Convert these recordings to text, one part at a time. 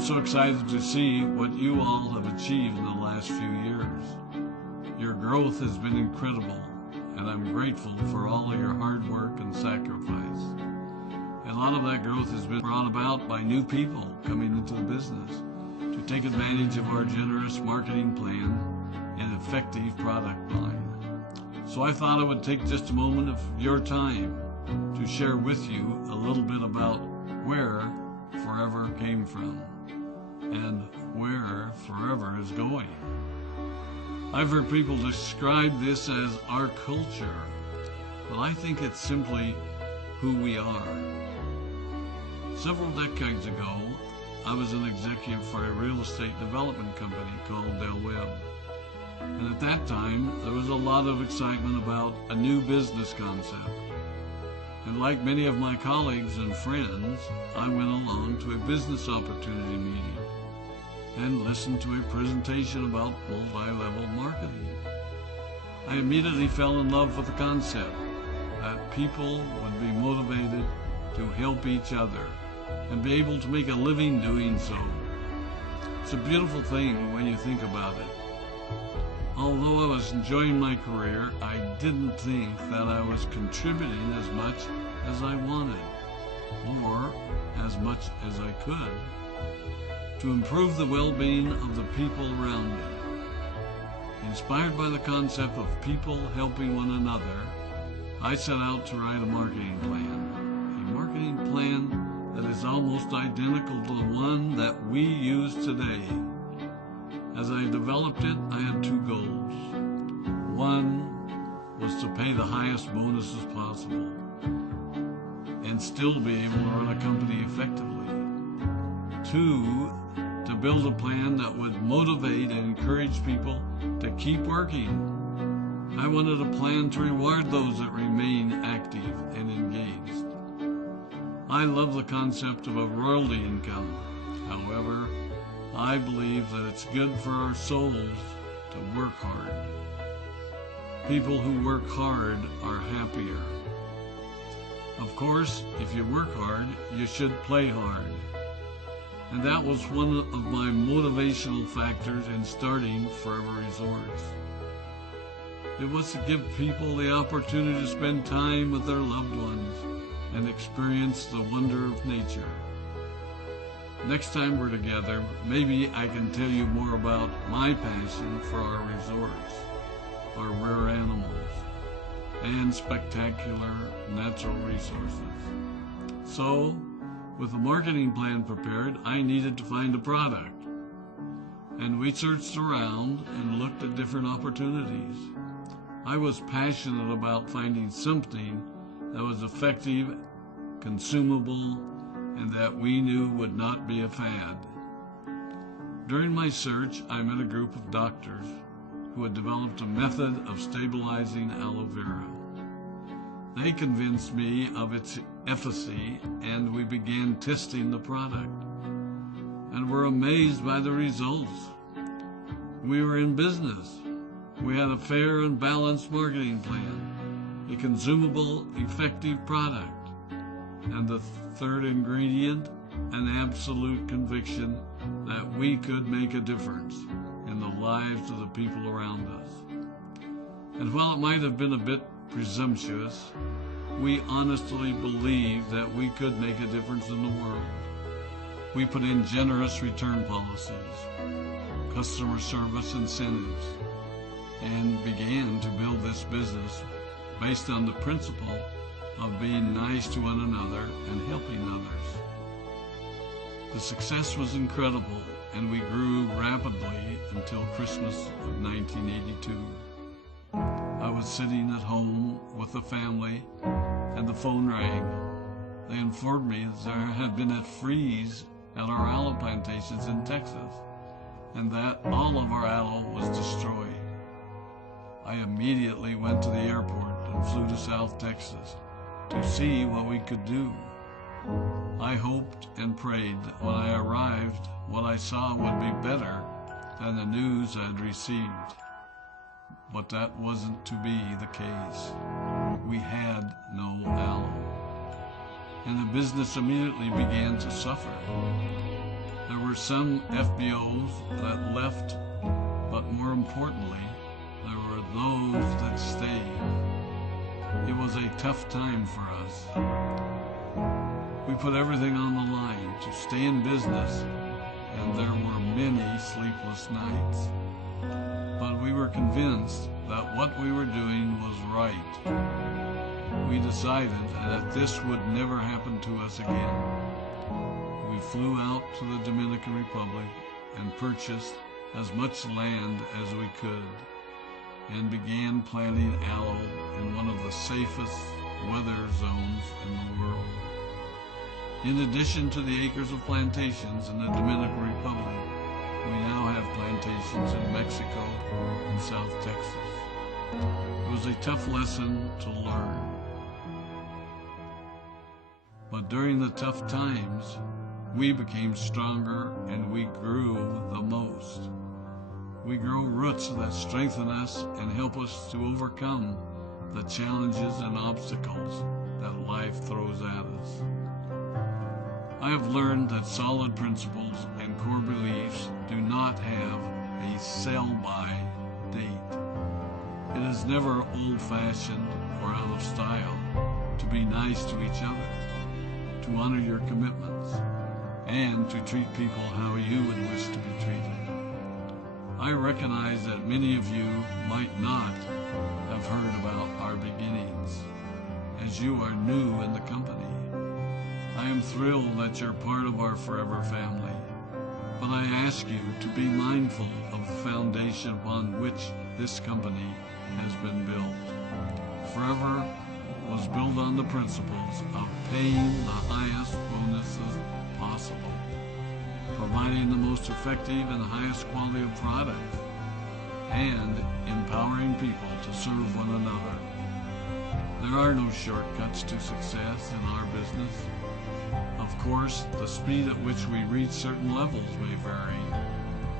I'm so excited to see what you all have achieved in the last few years. Your growth has been incredible, and I'm grateful for all of your hard work and sacrifice. A lot of that growth has been brought about by new people coming into the business to take advantage of our generous marketing plan and effective product line. So I thought I would take just a moment of your time to share with you a little bit about where forever came from and where forever is going. I've heard people describe this as our culture, but I think it's simply who we are. Several decades ago, I was an executive for a real estate development company called Del Webb. And at that time, there was a lot of excitement about a new business concept. And like many of my colleagues and friends, I went along to a business opportunity meeting and listened to a presentation about multi-level marketing. I immediately fell in love with the concept that people would be motivated to help each other and be able to make a living doing so. It's a beautiful thing when you think about it. Although I was enjoying my career, I didn't think that I was contributing as much as I wanted, or as much as I could, to improve the well-being of the people around me. Inspired by the concept of people helping one another, I set out to write a marketing plan that is almost identical to the one that we use today. As I developed it, I had two goals. One was to pay the highest bonuses possible and still be able to run a company effectively. Two, to build a plan that would motivate and encourage people to keep working. I wanted a plan to reward those that remain active and engaged. I love the concept of a royalty income. However, I believe that it's good for our souls to work hard. People who work hard are happier. Of course, if you work hard, you should play hard. And that was one of my motivational factors in starting Forever Resorts. It was to give people the opportunity to spend time with their loved ones and experience the wonder of nature. Next time we're together, maybe I can tell you more about my passion for our resorts, our rare animals, and spectacular natural resources. So, with a marketing plan prepared, I needed to find a product. And we searched around and looked at different opportunities. I was passionate about finding something that was effective, consumable, and that we knew would not be a fad. During my search, I met a group of doctors who had developed a method of stabilizing aloe vera. They convinced me of its efficacy, and we began testing the product, and were amazed by the results. We were in business. We had a fair and balanced marketing plan, a consumable, effective product, and the third ingredient, an absolute conviction that we could make a difference in the lives of the people around us. And while it might have been a bit presumptuous, we honestly believed that we could make a difference in the world. We put in generous return policies, customer service incentives, and began to build this business based on the principle of being nice to one another and helping others. The success was incredible, and we grew rapidly until Christmas of 1982. I was sitting at home with the family, and the phone rang. They informed me that there had been a freeze at our aloe plantations in Texas, and that all of our aloe was destroyed. I immediately went to the airport and flew to South Texas to see what we could do. I hoped and prayed that when I arrived, what I saw would be better than the news I had received. But that wasn't to be the case. We had no aloe, and the business immediately began to suffer. There were some FBOs that left, but more importantly, there were those that stayed. It was a tough time for us. We put everything on the line to stay in business, and there were many sleepless nights. But we were convinced that what we were doing was right. We decided that this would never happen to us again. We flew out to the Dominican Republic and purchased as much land as we could and began planting aloe in one of the safest weather zones in the world. In addition to the acres of plantations in the Dominican Republic, we now have plantations in Mexico and South Texas. It was a tough lesson to learn. But during the tough times, we became stronger and we grew the most. We grow roots that strengthen us and help us to overcome the challenges and obstacles that life throws at us. I have learned that solid principles and core beliefs do not have a sell-by date. It is never old-fashioned or out of style to be nice to each other, to honor your commitments, and to treat people how you would wish to be treated. I recognize that many of you might not have heard about our beginnings, as you are new in the company. I am thrilled that you're part of our forever family, but I ask you to be mindful of the foundation upon which this company has been built. Forever was built on the principles of paying the highest bonuses possible, providing the most effective and highest quality of product, and empowering people to serve one another. There are no shortcuts to success in our business. Of course, the speed at which we reach certain levels may vary,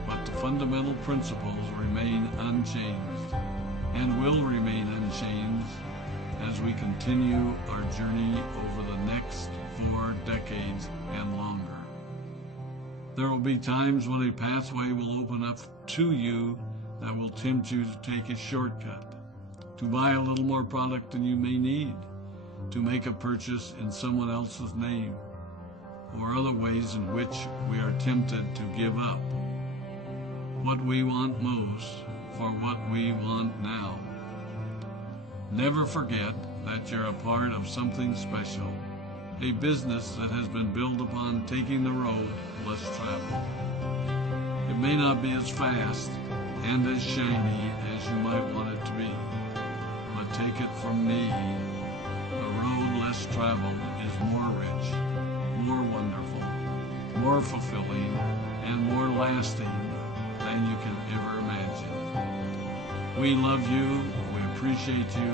but the fundamental principles remain unchanged and will remain unchanged as we continue our journey over the next 4 decades and longer. There will be times when a pathway will open up to you that will tempt you to take a shortcut, to buy a little more product than you may need, to make a purchase in someone else's name, or other ways in which we are tempted to give up what we want most for what we want now. Never forget that you're a part of something special, a business that has been built upon taking the road less traveled. It may not be as fast and as shiny as you might want it to be, but take it from me, the road less traveled is more rich, more wonderful, more fulfilling, and more lasting than you can ever imagine. We love you, we appreciate you,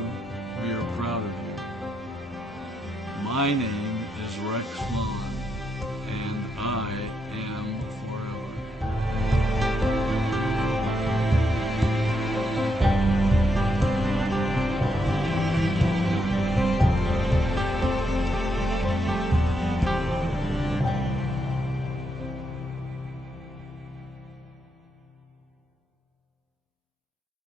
we are proud of you. My name is Rex Maughn, and I am